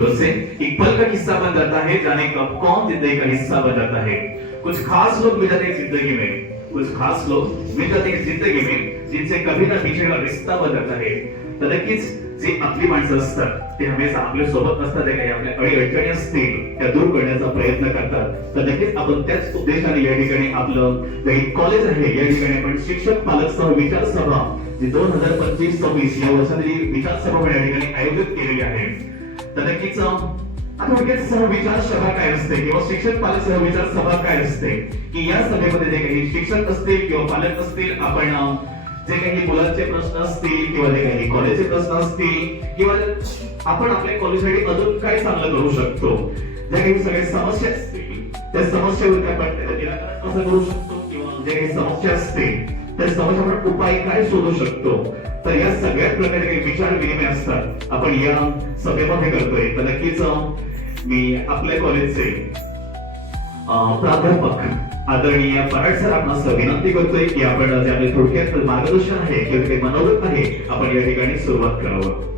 से एक पल का किस्सा बन जाता है जाने कब कौन जिंदगी का हिस्सा बन जाता है। कुछ खास लोग मिल जाते हैं जिंदगी में। कुछ खास लोग मिल जाते हैं जिंदगी में जिनसे कभी ना बीच का रिश्ता बन जाता है। तर नक्कीच जे आपली माणसं असतात ते हमेशा आपल्यासोबत नसतात ते काही आपल्या अडी अडचणी असतील त्या दूर करण्याचा प्रयत्न करतात. तर नक्कीच आपण त्याच उद्देशाने या ठिकाणी आपलं जे कॉलेज आहे या ठिकाणी आपण शिक्षक पालक सह विचार सभा जी दोन हजार पंचवीस सव्वीस या वर्षातली विचार सभा या ठिकाणी आयोजित केलेली आहे. तर नक्कीच आता थोडक्यात सहविचार सभा काय असते किंवा शिक्षक पालक सहविचार सभा काय असते. की या सभेमध्ये जे काही शिक्षक असतील किंवा पालक असतील आपण जे काही मुलांचे प्रश्न असतील किंवा जे काही कॉलेजचे प्रश्न असतील किंवा आपण आपल्या कॉलेजसाठी अजून काय चांगलं करू शकतो. ज्या काही सगळ्या समस्या असतील त्या समस्येवरती आपण निराकरण कसं करू शकतो किंवा जे काही समस्या असतील त्या समस्या आपण उपाय काय शोधू शकतो. तर या सगळ्या प्रकारे विचार विनिमय असतात आपण या सभेमध्ये करतोय. तर नक्कीच मी आपल्या कॉलेजचे प्राध्यापक आदरणीय पराड सर आपणास विनंती करतोय की आपण जे आपले थोडक्यात मार्गदर्शन आहे किंवा ते मनोगत आहे आपण या ठिकाणी सुरुवात करावं.